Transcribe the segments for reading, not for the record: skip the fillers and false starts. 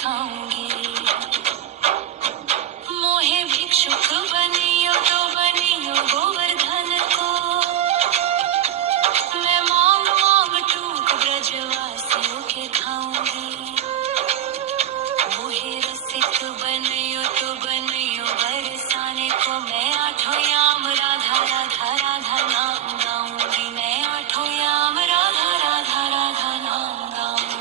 खाऊंगी। मोहे भिक्षुक बनियो तो बनियो गोवर्धन को, मैं मांग मांग टूक ब्रजवासियों के खाऊंगी। मोहे रसिक बनियो तो बनियो बरसाने को, मैं आठों याम राधा राधा राधा नाम गाऊंगी। मैं आठों याम राधा राधा राधा नाम गाऊंगी।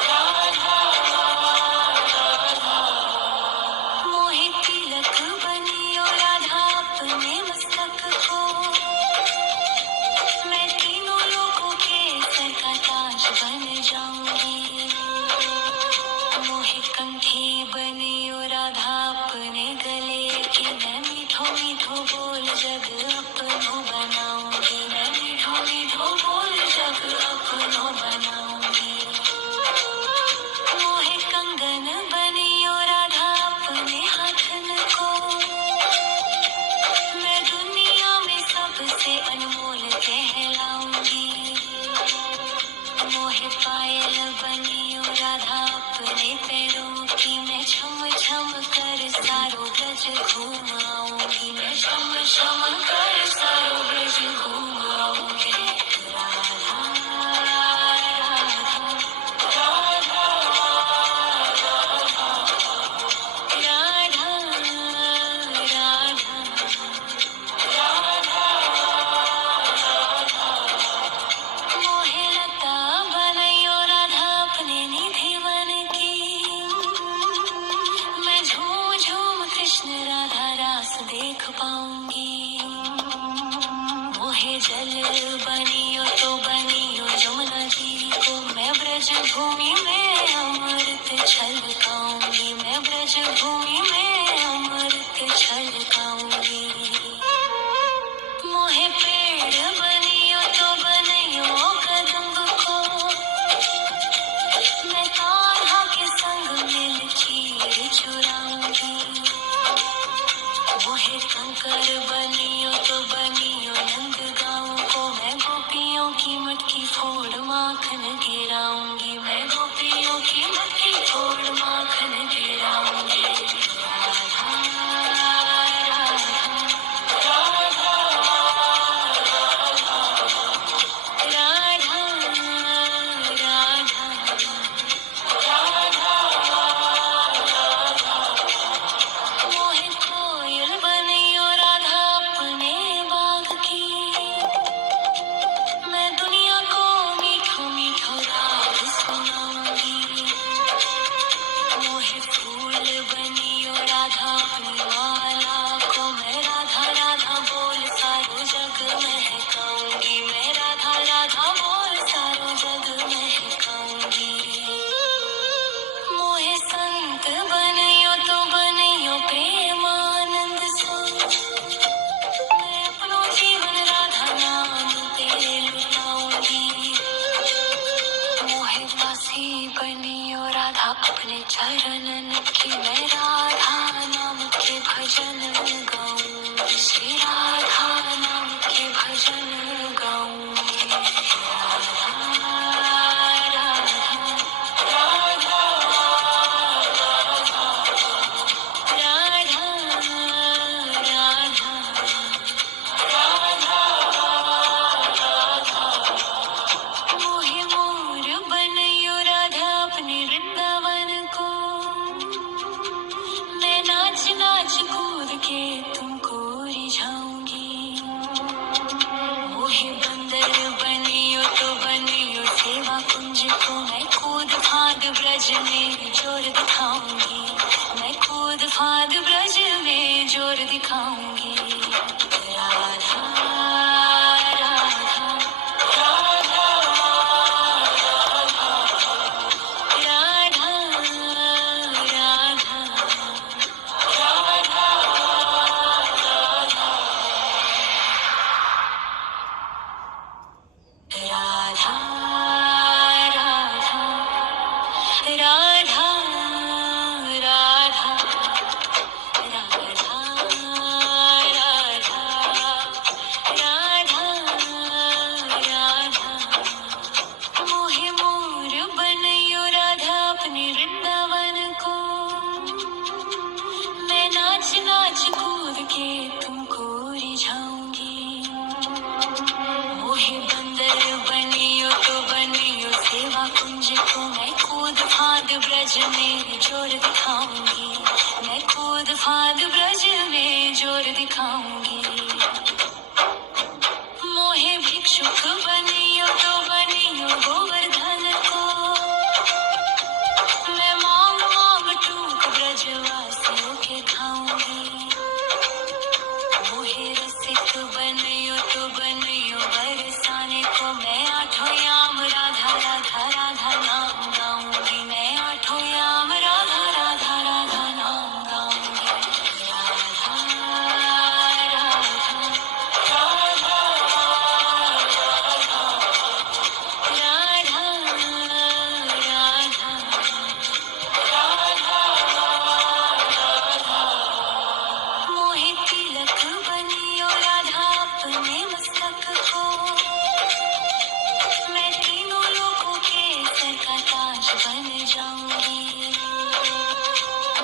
राधा राधा राधा राधा। मोहे तिलक बनियो राधा अपने मस्तक को, मैं तीनों लोगों के सर का ताज बन जाऊंगी। मोहे कंठी बनियो राधा अपने गले की, मैं मीठो मीठो बोल जग अपनो बनाऊंगी। मैं मीठो मीठो बोल जग अपनो बनाऊंगी। मोहे कंगन बनियो राधा अपने हाथन को, मैं दुनिया में सबसे अनमोल कहलाऊंगी। मोहे पायल बनियो राधा अपने पैरों की, मैं छम छम कर सारो ब्रज घूम आऊंगी। मैं छम छम कर सारो ब्रज घूम आऊंगी। राधा राधा राधा राधा राधा। मोहे लता बनैयो राधा अपने निधि वन की, मैं झूम झूम कृष्ण राधा रास देख पाऊंगी। मोहे जल बनियो तो बनियो यमुना जी को, मैं ब्रज भूमि में अमृत छलकाऊंगी। मैं ब्रज भूमि में अमृत छलकाऊंगी। मोहे पेड़ बनियो तो बनियो कदम्ब को, मैं कान्हा के संग मिल चीर चुराऊंगी। मोहे कंकर बनियो तो बनियो नंद गाँव को, मैं गोपियों की मटकी फोड़ माखन गिराऊंगी। मैं गोपियों की मटकी फोड़ माखन गिराऊंगी। राधा राधा राधा राधा राधा। मोहे कोयल बनियो राधा अपने बाग की, मैं दुनिया को मीठो मीठो राग सुनाऊंगी। मोहे फूल बनियो राधा अपनी माला को, मैं राधा राधा बोल सारो जग महकाऊंगी। मैं राधा राधा बोल सारो जग महकाऊंगी। मोहे संत बनियो तो बनियो प्रेमानंद सो, मैं अपनो जीवन राधा नाम पे लुटाऊंगी। मोहे दासी बनियो राधा अपने चरणन की, मैं राधा नाम के भजन गाऊंगी। श्री राधा नाम के भजन गाऊंगी। राधा राधा राधा राधा। मोहे मोर बनियो राधा अपने वृंदावन को, मैं नाच नाच कूद के दिखाऊंगी, मैं कूद फांद ब्रज में जोर दिखाऊंगी। मोहे भिक्षुक बनियो तो बनियो गोवर्धन को, मैं मांग मांग टूक ब्रजवासियों के खाऊंगी। मोहे रसिक बनियो तो बनियो बरसाने को, मैं आठों याम राधा राधा राधा नाम गाऊंगी, मैं आठों याम राधा राधा राधा नाम गाऊंगी। राधा राधा मोहे तिलक बनियो राधा अपने मस्तक को, मैं तीनों लोगों के सर का ताज बन जाऊंगी।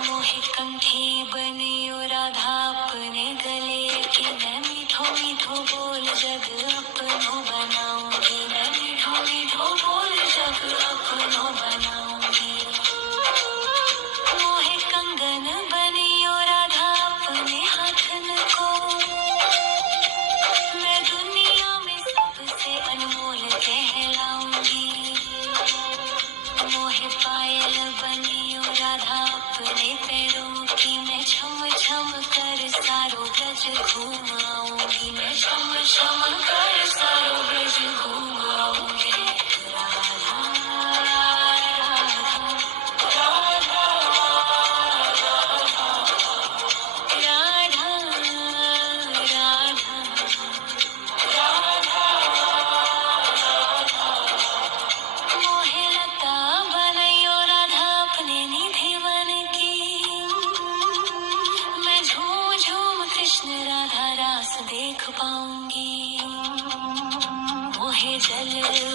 मोहे कंठी बनियो राधा अपने गले की, मैं मीठो मीठो बोल जग अपनो बनाऊंगी, मैं मीठो मीठो बोल जग अपनो बनाऊंगी। मोहे कंगन बनियो राधा अपने हाथन को, मैं दुनिया में सबसे अनमोल कहलाऊंगी। मोहे पायल बनियो राधा अपने पैरों की, मैं छम छम कर सारो ब्रज घूम आऊंगी, मैं छम छम कर सारो ब्रज घूम आऊंगी। राधा राधा मोहे लता बनैयो राधा अपने निधि मन की, मैं झूम झूम कृष्ण राधा रास देख पाऊंगी। मोहे जल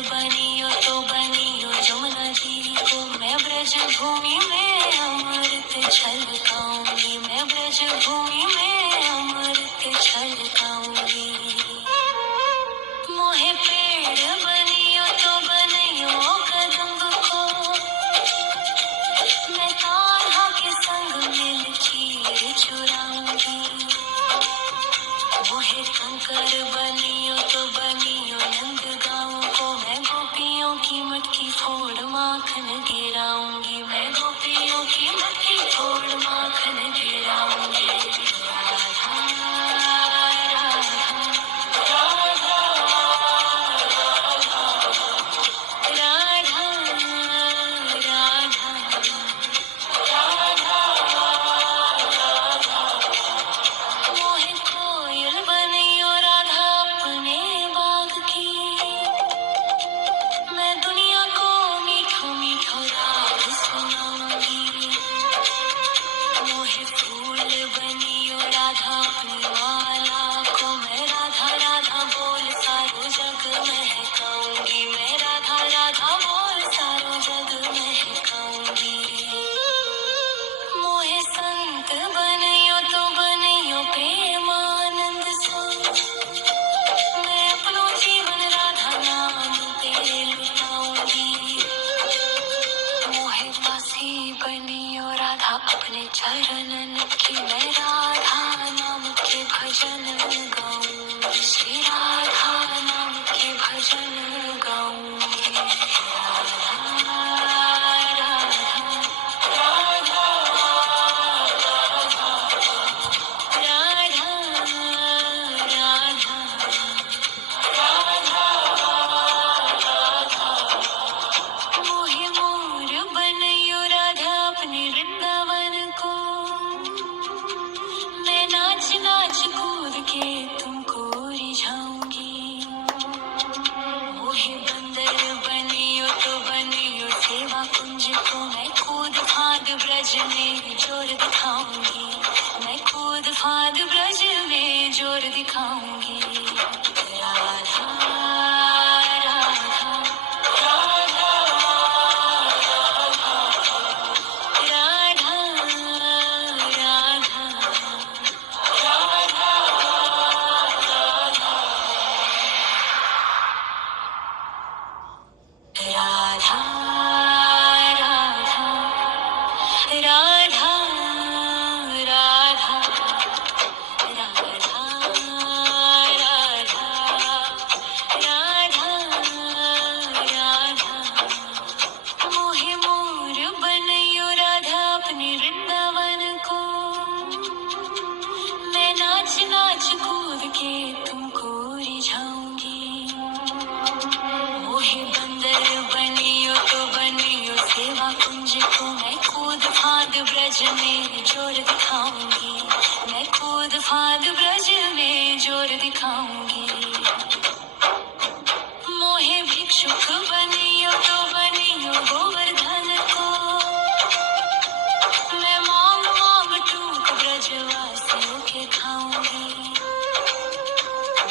बनियो तो बनियो जमुना जी को, मैं ब्रज भूमि में अमृत छलकाऊंगी, मैं ब्रज भूमि में अमृत छलकाऊंगी। मोहे पेड़ बनियो तो बनियो कदम्ब को, मैं कान्हा के संग मिल चीर चुराऊंगी। मोहे कंकर बनियो तो बनियो नंद गाँव को, मैं गोपियों की मटकी फोड़ माखन गिराऊंगी, मैं गोपियों की मटकी फोड़ माखन गिराऊंगी। राधा मोहे कोयल बनियो राधा अपने बाग की, मैं दुनिया को मीठो मीठो राग सुनाऊंगी। मोहे फूल बनियो राधा अपनी माला को, मैं राधा राधा बोल सारो जग महकाऊंगी, मैं राधा राधा बोल सारो जग महकाऊंगी। मोहे संत बनियो तो बनियो प्रेमानंद सो, मैं अपनो जीवन राधा नाम पे लुटाऊंगी। मोहे दासी बनियो राधा अपने चरणन की, मैं राधा नाम के भजन गाऊंगी, श्री राधा नाम के भजन गाऊंगी। राधा मोहे मोर बनियो राधा अपने वृंदावन को, मैं नाच नाच कूद के तुमको रिझाऊंगी। मोहे बंदर बनियो तो बनियो सेवा कुंज को, मैं कूद फांद ब्रज में जोर दिखाऊंगी, मैं कूद फांद ब्रज में जोर दिखाऊंगी। राधा राधा राधा राधा राधा ब्रज में जोर दिखाऊंगी, मैं कूद फांद ब्रज में जोर दिखाऊंगी। मोहे भिक्षुक बनियो तो बनियो गोवर्धन को, मैं मांग मांग टूक ब्रजवासियों के खाऊंगी।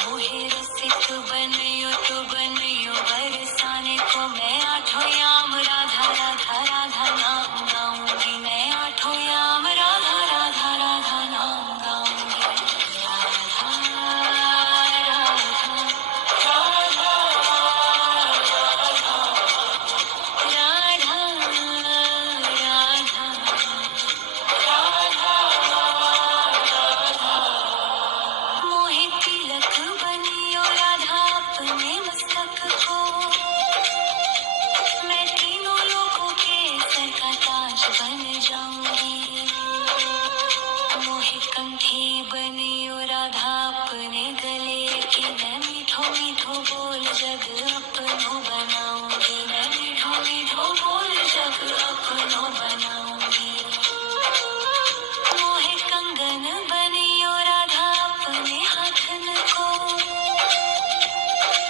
मोहे रसिक बनियो तो बनियो बरसाने को, मैं आठों याम राधा राधा राधा नाम गाऊंगी, मैं आठों याम राधा राधा राधा नाम गाऊंगी। राधा राधा मोहे तिलक बनियो राधा अपने मस्तक को, मैं तीनों लोगों के सर का ताज बन जाऊंगी। मोहे कंठी बनियो राधा अपने गले की, मैं मीठो मीठो बोल जग अपनो बनाऊंगी, मैं मीठो मीठो बोल जग अपनो बनाऊंगी। मोहे कंगन बनियो राधा अपने हाथन को,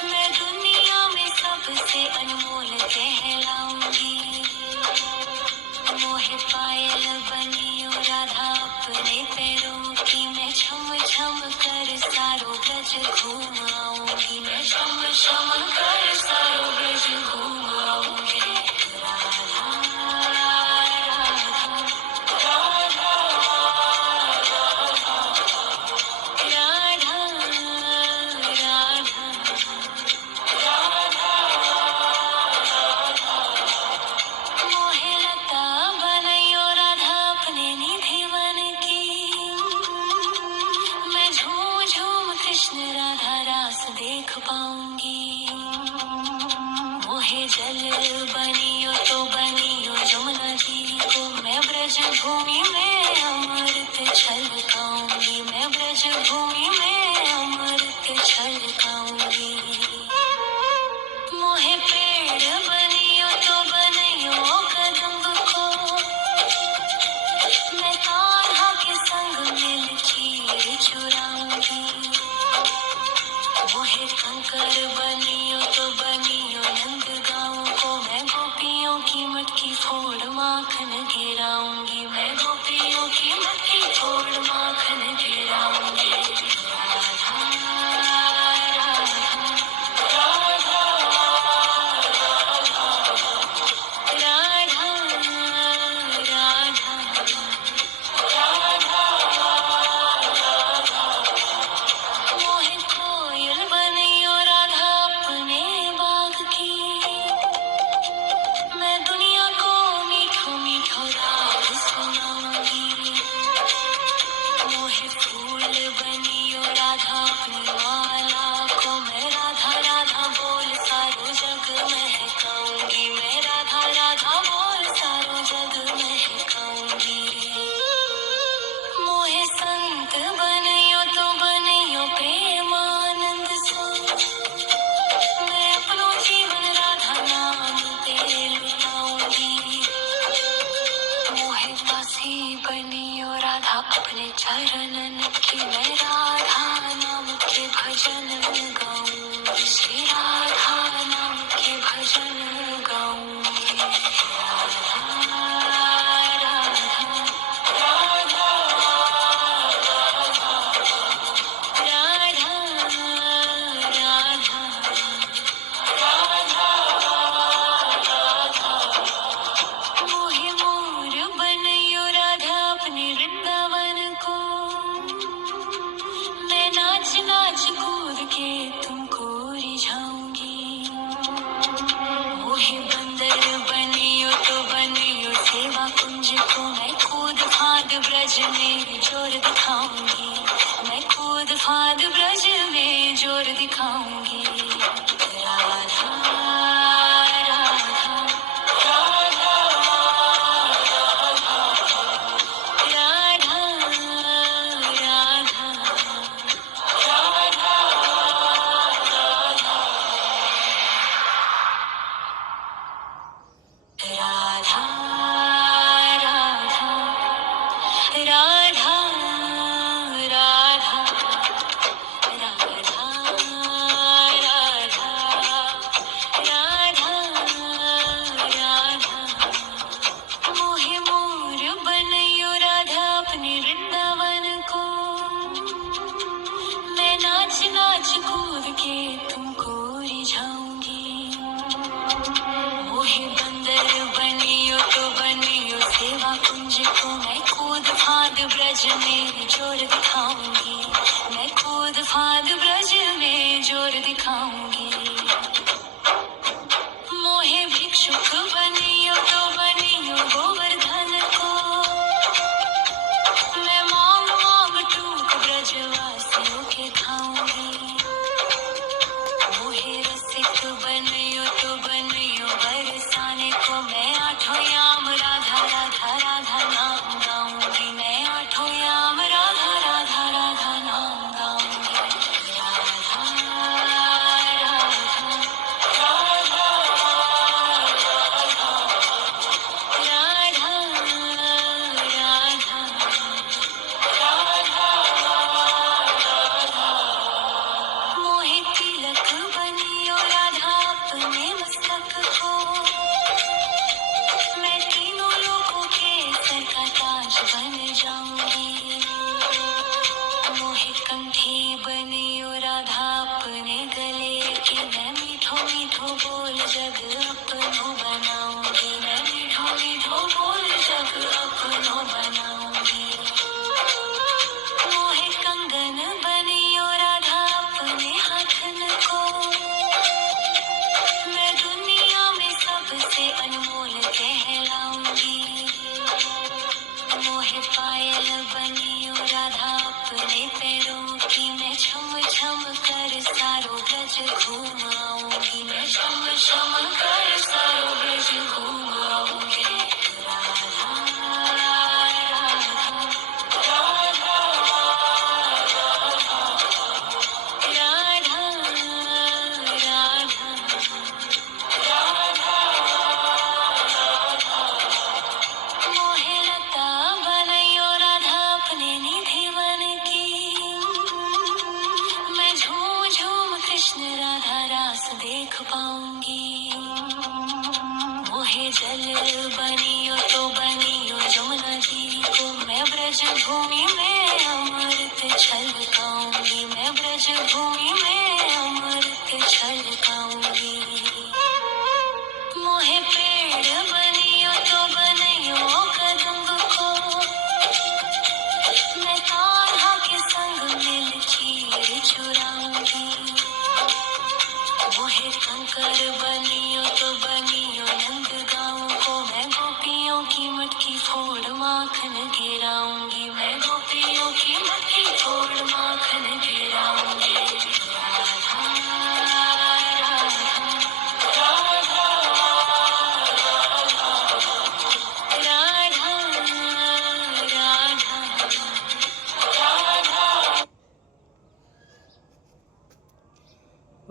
मैं दुनिया में सबसे अनमोल कहलाऊंगी। मोहे पायल बनियो राधा अपने पैरों की, मैं छम छम कर सारो ब्रज घूम आऊंगी, मैं छम छम कर सारो ब्रज घूम आऊंगी। राधा राधा मोहे लता बनैयो राधा अपने निधि वन की, मैं झूम झूम कृष्ण राधा रास देख पाऊंगी। मोहे जल बनियो तो बनियो जमुना जी को, मैं ब्रज भूमि में अमृत छलकाऊंगी, मैं ब्रज भूमि में अमृत छलकाऊंगी। मोहे पेड़ बनियो तो बनियो कदम्ब को, मैं कान्हा के संग मिल चीर चुराऊंगी। मोहे कंकर बनियो तो बनियो नंद गाँव को, मैं गोपियों की मटकी फोड़ माखन गिराऊंगी, मैं गोपियों की मटकी फोड़ माखन गिराऊंगी। राधा मोहे कोयल बनियो राधा अपने बाग की, मैं दुनिया को मीठो मीठो राग सुनाऊंगी। मोहे फूल बनियो राधा अपनी माला को, मैं राधा राधा बोल सारो जग महकाऊंगी, मैं राधा राधा बोल सारो जग महकाऊंगी। मोहे संत बनियो तो बनियो प्रेमानंद सो, मैं अपनो जीवन राधा नाम पे लुटाऊंगी। मोहे दासी बनियो राधा अपने चरणन की, मैं राधा नाम के भजन गाऊंगी, श्री राधा नाम के भजन गाऊंगी। राधा राधा मोहे मोर बनैयो राधा अपने वृंदावन को, मैं नाच नाच कूद के तुमको रिझाऊंगी। मोहे बंदर बनियो तो बनियो सेवा कुंज को, मैं कूद फांद ब्रज में जोर दिखाऊंगी, मैं कूद फांद ब्रज में जोर दिखाऊंगी। राधा राधा राधा राधा ब्रज में जोर दिखाऊंगी, मैं कूद फांद ब्रज में जोर दिखाऊंगी। मोहे भिक्षुक बनियो तो बनियो गोवर्धन को, मैं मांग मांग टूक ब्रजवासियों के खाऊंगी। मोहे रसिक बनियो तो बनियो बरसाने को, मैं आठों याम राधा राधा राधा नाम गाऊंगी, मैं आठों याम राधा राधा राधा नाम गाऊंगी। राधा राधा मोहे तिलक बनियो राधा अपने मस्तक को, मैं तीनों लोगों के सर का ताज बन जाऊंगी। मोहे कंठी बनियो राधा अपने गले की, मैं मीठो मीठो बोल जग अपनो बनाऊंगी, मैं मीठो मीठो बोल जग अपनो बनाऊंगी। मोहे कंगन बनियो राधा अपने हाथन को, मैं दुनिया में सबसे अनमोल कहलाऊंगी। मोहे पायल बनियो राधा अपने पैरों की, मैं छम छम कर सारो ब्रज घूम आऊंगी, मैं छम छम कर सारो ब्रज घूम आऊंगी। राधा राधा राधा मोहे लता बनैयो राधा अपने निधि वन की, मैं झूम झूम कृष्ण राधा रास देख पाऊंगी। मोहे जल बनियो तो बनियो जमुना जी को, मैं ब्रज भूमि में अमृत छलकाऊंगी, मैं ब्रज भूमि